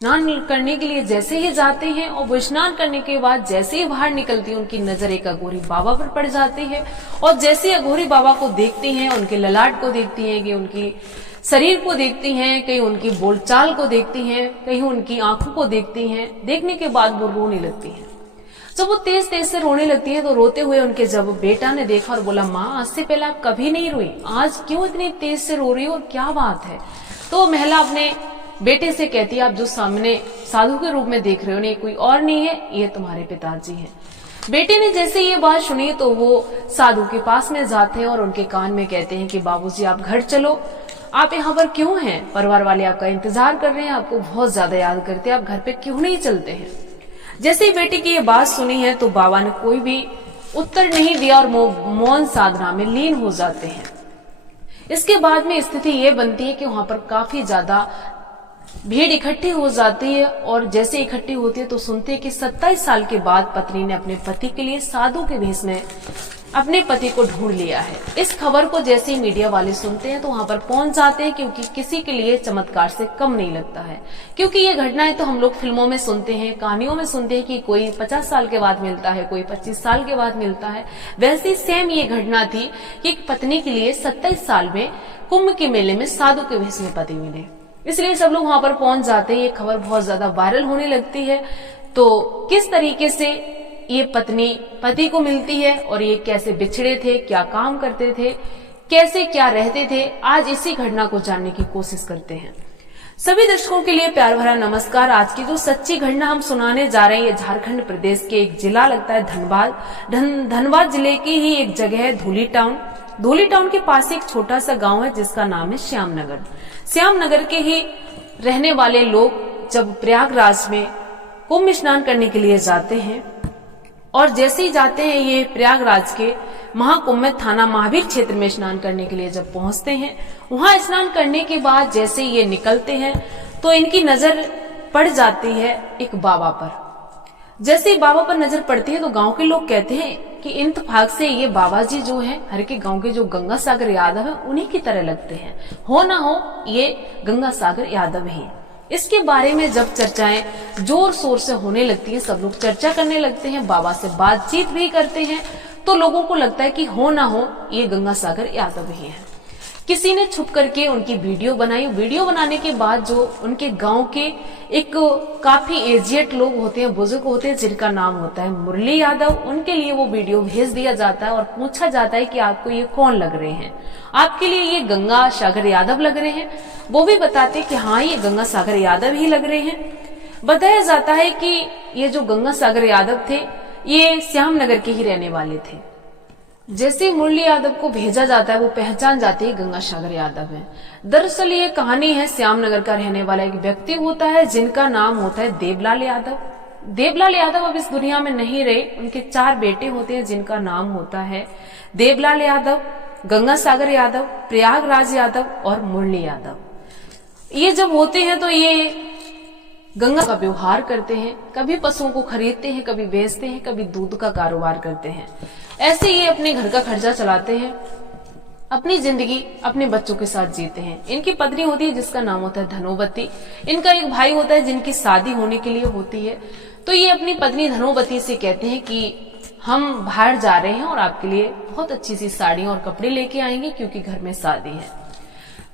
स्नान करने के लिए जैसे ही जाते हैं और वो स्नान करने के बाद जैसे ही बाहर निकलती है, उनकी नजर एक अघोरी बाबा पर पड़ जाती है। और जैसे अघोरी बाबा को देखती हैं, उनके ललाट को देखती हैं, कि उनकी शरीर को देखती हैं, कहीं उनकी बोलचाल को देखती हैं, कहीं उनकी आंखों को देखती हैं। देखने के बाद वो रोने लगती हैं। जब वो तेज तेज से रोने लगती है तो रोते हुए उनके जब बेटा ने देखा और बोला, माँ आज से पहले आप कभी नहीं रोई, आज क्यों इतनी तेज से रो रही हो और क्या बात है। तो महिला अपने बेटे से कहती है, आप जो सामने साधु के रूप में देख रहे हो ये कोई और नहीं है, ये तुम्हारे पिताजी हैं। बेटे ने जैसे ये बात सुनी तो वो साधु के पास में जाते हैं और उनके कान में कहते हैं कि बाबूजी आप घर चलो, आप यहाँ पर क्यों हैं, परिवार वाले आपका इंतजार कर रहे हैं, आपको बहुत ज्यादा याद करते हैं, आप घर पे क्यों नहीं चलते हैं। जैसे ही बेटी की ये बात सुनी है तो बाबा ने कोई भी उत्तर नहीं दिया और मौन साधना में लीन हो जाते हैं। इसके बाद में स्थिति ये बनती है कि वहां पर काफी ज्यादा भीड़ इकट्ठी हो जाती है और जैसे इकट्ठी होती है तो सुनते हैं कि 27 साल के बाद पत्नी ने अपने पति के लिए साधु के भेष में अपने पति को ढूंढ लिया है। इस खबर को जैसे ही मीडिया वाले सुनते हैं तो वहां पर पहुंच जाते हैं, क्योंकि किसी के लिए चमत्कार से कम नहीं लगता है। क्योंकि ये घटनाएं तो हम लोग फिल्मों में सुनते हैं, कहानियों में सुनते हैं कि कोई 50 साल के बाद मिलता है, कोई 25 साल के बाद मिलता है। वैसी सेम ये घटना थी कि एक पत्नी के लिए 27 साल में कुंभ के मेले में साधु के भेष में पति मिले। इसलिए सब लोग वहां पर पहुंच जाते हैं। ये खबर बहुत ज्यादा वायरल होने लगती है। तो किस तरीके से ये पत्नी पति को मिलती है और ये कैसे बिछड़े थे, क्या काम करते थे, कैसे क्या रहते थे, आज इसी घटना को जानने की कोशिश करते हैं। सभी दर्शकों के लिए प्यार भरा नमस्कार। आज की जो सच्ची घटना हम सुनाने जा रहे हैं ये झारखंड प्रदेश के एक जिला लगता है धनबाद। धनबाद जिले की ही एक जगह है धूली टाउन। धूली टाउन के पास एक छोटा सा गांव है जिसका नाम है श्यामनगर। श्यामनगर के ही रहने वाले लोग जब प्रयागराज में कुंभ स्नान करने के लिए जाते हैं और जैसे ही जाते हैं ये प्रयागराज के महाकुंभ में थाना महावीर क्षेत्र में स्नान करने के लिए जब पहुंचते हैं, वहां स्नान करने के बाद जैसे ये निकलते हैं तो इनकी नजर पड़ जाती है एक बाबा पर। जैसे ही बाबा पर नजर पड़ती है तो गांव के लोग कहते हैं कि इत्तेफाक से ये बाबा जी जो हैं हर के गांव के जो गंगा सागर यादव है उन्हीं की तरह लगते हैं, हो ना हो ये गंगा सागर यादव ही। इसके बारे में जब चर्चाएं जोर शोर से होने लगती है, सब लोग चर्चा करने लगते हैं, बाबा से बातचीत भी करते हैं, तो लोगों को लगता है कि हो ना हो ये गंगा सागर यादव ही है। किसी ने छुप करके उनकी वीडियो बनाई। वीडियो बनाने के बाद जो उनके गांव के एक काफी एजिएट लोग होते हैं, बुजुर्ग होते हैं, जिनका नाम होता है मुरली यादव, उनके लिए वो वीडियो भेज दिया जाता है और पूछा जाता है कि आपको ये कौन लग रहे हैं, आपके लिए ये गंगा सागर यादव लग रहे हैं। वो भी बताते कि हाँ ये गंगा सागर यादव ही लग रहे हैं। बताया जाता है कि ये जो गंगा सागर यादव थे ये श्यामनगर के ही रहने वाले थे। जैसे मुरली यादव को भेजा जाता है वो पहचान जाती है गंगा सागर यादव है। दरअसल ये कहानी है श्यामनगर का रहने वाला एक व्यक्ति होता है जिनका नाम होता है देवलाल यादव। देवलाल यादव अब इस दुनिया में नहीं रहे। उनके 4 बेटे होते हैं जिनका नाम होता है देवलाल यादव, गंगा सागर यादव, प्रयागराज यादव और मुरली यादव। ये जब होते हैं तो ये गंगा का व्यवहार करते हैं, कभी पशुओं को खरीदते हैं, कभी बेचते हैं, कभी दूध का कारोबार करते हैं। ऐसे ये अपने घर का खर्चा चलाते हैं, अपनी जिंदगी अपने बच्चों के साथ जीते हैं। इनकी पत्नी होती है जिसका नाम होता है धनोवती। इनका एक भाई होता है जिनकी शादी होने के लिए होती है। तो ये अपनी पत्नी धनोवती से कहते हैं कि हम बाहर जा रहे हैं और आपके लिए बहुत अच्छी सी साड़ियां और कपड़े लेके आएंगे क्योंकि घर में शादी है।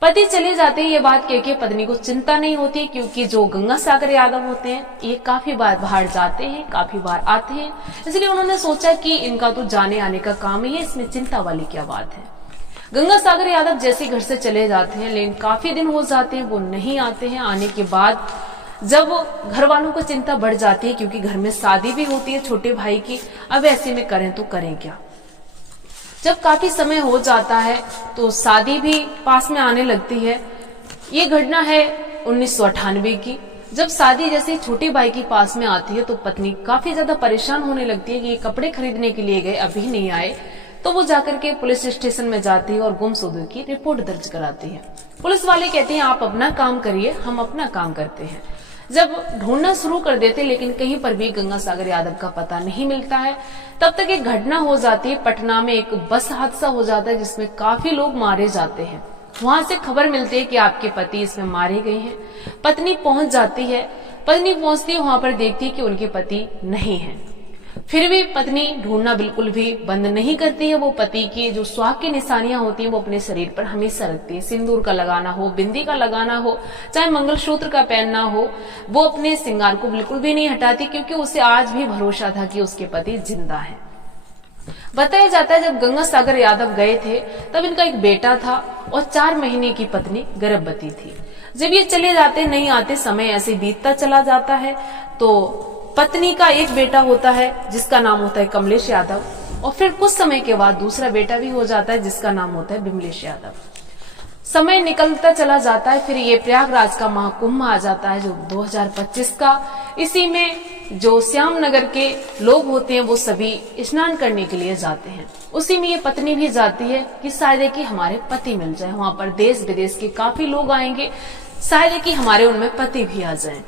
पति चले जाते हैं। ये बात कह के पत्नी को चिंता नहीं होती क्योंकि जो गंगा सागर यादव होते हैं ये काफी बार बाहर जाते हैं, काफी बार आते हैं, इसलिए उन्होंने सोचा कि इनका तो जाने आने का काम ही है, इसमें चिंता वाली क्या बात है। गंगा सागर यादव जैसे घर से चले जाते हैं लेकिन काफी दिन हो जाते हैं वो नहीं आते हैं। आने के बाद जब घर वालों को चिंता बढ़ जाती है क्योंकि घर में शादी भी होती है छोटे भाई की, अब ऐसे में करें तो करें क्या। जब काफी समय हो जाता है तो शादी भी पास में आने लगती है। ये घटना है 1998 की। जब शादी जैसे छोटे भाई की पास में आती है तो पत्नी काफी ज्यादा परेशान होने लगती है कि ये कपड़े खरीदने के लिए गए अभी नहीं आए। तो वो जाकर के पुलिस स्टेशन में जाती है और गुमशुदगी की रिपोर्ट दर्ज कराती है। पुलिस वाले कहते हैं आप अपना काम करिए, हम अपना काम करते हैं। जब ढूंढना शुरू कर देते लेकिन कहीं पर भी गंगा सागर यादव का पता नहीं मिलता है। तब तक एक घटना हो जाती है। पटना में एक बस हादसा हो जाता है जिसमें काफी लोग मारे जाते हैं। वहां से खबर मिलती है कि आपके पति इसमें मारे गए हैं। पत्नी पहुंच जाती है पत्नी पहुंचती है, वहां पर देखती है कि उनके पति नहीं है। फिर भी पत्नी ढूंढना बिल्कुल भी बंद नहीं करती है। वो पति की जो सुहाग की निशानियां होती हैं वो अपने शरीर पर हमेशा रखती है। सिंदूर का लगाना हो, बिंदी का लगाना हो, चाहे मंगलसूत्र का पहनना हो, वो अपने श्रृंगार को बिल्कुल भी नहीं हटाती, क्योंकि उसे आज भी भरोसा था कि उसके पति जिंदा है। बताया जाता है जब गंगा सागर यादव गए थे तब इनका एक बेटा था और 4 महीने की पत्नी गर्भवती थी। जब ये चले जाते नहीं आते, समय ऐसे बीतता चला जाता है, तो पत्नी का एक बेटा होता है जिसका नाम होता है कमलेश यादव, और फिर कुछ समय के बाद दूसरा बेटा भी हो जाता है जिसका नाम होता है बिमलेश यादव। समय निकलता चला जाता है, फिर ये प्रयागराज का महाकुंभ आ जाता है जो 2025 का। इसी में जो श्याम नगर के लोग होते हैं वो सभी स्नान करने के लिए जाते हैं। उसी में ये पत्नी भी जाती है कि शायद है कि हमारे पति मिल जाए। वहां पर देश विदेश के काफी लोग आएंगे, शायद है कि हमारे उनमें पति भी आ जाए।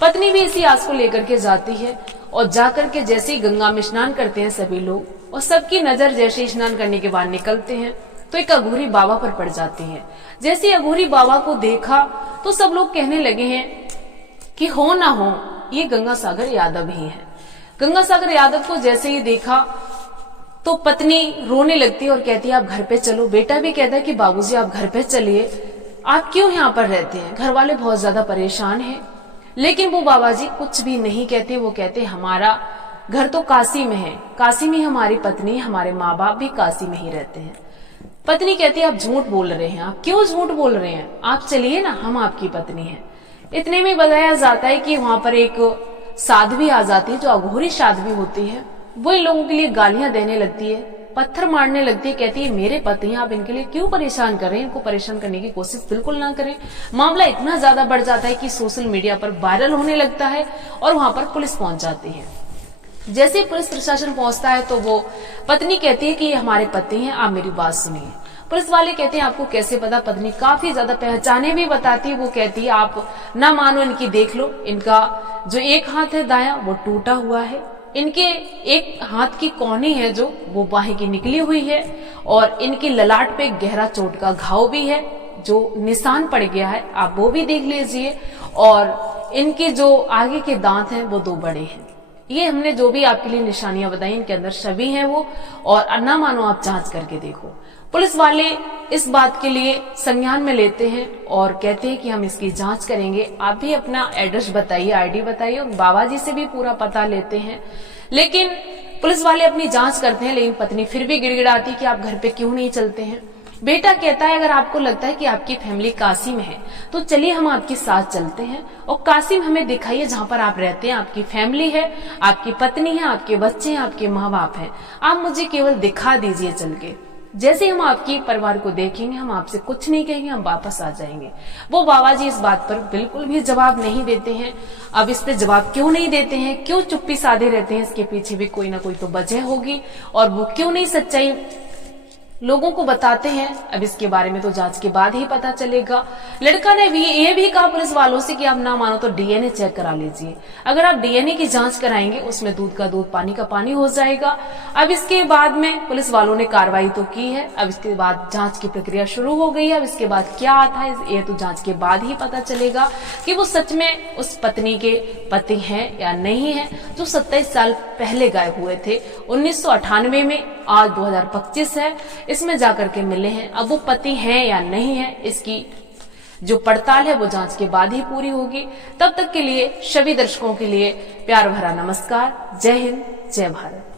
पत्नी भी इसी आस को लेकर के जाती है और जाकर के जैसे ही गंगा में स्नान करते हैं सभी लोग, और सबकी नजर जैसे ही स्नान करने के बाद निकलते हैं तो एक अघोरी बाबा पर पड़ जाती है। जैसे अघोरी बाबा को देखा तो सब लोग कहने लगे हैं कि हो ना हो ये गंगा सागर यादव ही है। गंगा सागर यादव को जैसे ही देखा तो पत्नी रोने लगती है और कहती है आप घर पे चलो। बेटा भी कहता है कि बाबूजी आप घर पे चलिए, आप क्यों यहाँ पर रहते हैं, घर वाले बहुत ज्यादा परेशान हैं। लेकिन वो बाबा जी कुछ भी नहीं कहते। वो कहते हमारा घर तो काशी में है, काशी में हमारी पत्नी, हमारे माँ बाप भी काशी में ही रहते हैं। पत्नी कहती है आप झूठ बोल रहे हैं, आप क्यों झूठ बोल रहे हैं, आप चलिए ना, हम आपकी पत्नी हैं। इतने में बताया जाता है कि वहां पर एक साध्वी आ जाती है जो अघोरी साध्वी होती है। वो इन लोगों के लिए गालियां देने लगती है, पत्थर मारने लगती है, कहती है मेरे पति हैं, आप इनके लिए क्यों परेशान कर रहे हैं, इनको परेशान करने की कोशिश बिल्कुल ना करें। मामला इतना ज्यादा बढ़ जाता है कि सोशल मीडिया पर वायरल होने लगता है और वहां पर पुलिस पहुंच जाती है। जैसे पुलिस प्रशासन पहुंचता है तो वो पत्नी कहती है कि ये हमारे पति हैं, आप मेरी बात सुनिए। पुलिस वाले कहते हैं आपको कैसे पता। पत्नी काफी ज्यादा पहचाने भी बताती है। वो कहती है आप ना मानो, इनकी देख लो, इनका जो एक हाथ है दाया वो टूटा हुआ है, इनके एक हाथ की कौनी है जो वो बाहें की निकली हुई है, और इनकी ललाट पे गहरा चोट का घाव भी है जो निशान पड़ गया है, आप वो भी देख लीजिए। और इनके जो आगे के दांत हैं वो 2 बड़े हैं। ये हमने जो भी आपके लिए निशानियां बताई इनके अंदर सभी हैं वो, और ना मानो आप जांच करके देखो। पुलिस वाले इस बात के लिए संज्ञान में लेते हैं और कहते हैं कि हम इसकी जांच करेंगे, आप भी अपना एड्रेस बताइए, आईडी बताइए, और बाबा जी से भी पूरा पता लेते हैं। लेकिन पुलिस वाले अपनी जांच करते हैं, लेकिन पत्नी फिर भी गिड़गिड़ाती कि आप घर पे क्यों नहीं चलते हैं। बेटा कहता है अगर आपको लगता है कि आपकी फैमिली काशी में है तो चलिए हम आपके साथ चलते हैं, और काशी में हमें दिखाइए जहां पर आप रहते हैं, आपकी फैमिली है, आपकी पत्नी है, आपके बच्चे हैं, आपके माँ बाप हैं, आप मुझे केवल दिखा दीजिए चल के। जैसे हम आपके परिवार को देखेंगे हम आपसे कुछ नहीं कहेंगे, हम वापस आ जाएंगे। वो बाबा जी इस बात पर बिल्कुल भी जवाब नहीं देते हैं। अब इस पे जवाब क्यों नहीं देते हैं, क्यों चुप्पी साधे रहते हैं, इसके पीछे भी कोई ना कोई तो वजह होगी, और वो क्यों नहीं सच्चाई लोगों को बताते हैं, अब इसके बारे में तो जांच के बाद ही पता चलेगा। लड़का ने भी ये भी कहा पुलिस वालों से कि आप ना मानो तो डीएनए चेक करा लीजिए। अगर आप डीएनए की जांच कराएंगे उसमें दूध का दूध पानी का पानी हो जाएगा। अब इसके बाद में पुलिस वालों ने कार्रवाई तो की है, अब इसके बाद जांच की प्रक्रिया शुरू हो गई है। अब इसके बाद क्या आता है ये तो जांच के बाद ही पता चलेगा कि वो सच में उस पत्नी के पति हैं या नहीं है, जो 27 साल पहले गायब हुए थे 1998 में। आज 2025 है, इसमें जाकर के मिले हैं। अब वो पति हैं या नहीं है इसकी जो पड़ताल है वो जांच के बाद ही पूरी होगी। तब तक के लिए सभी दर्शकों के लिए प्यार भरा नमस्कार। जय हिंद, जय भारत।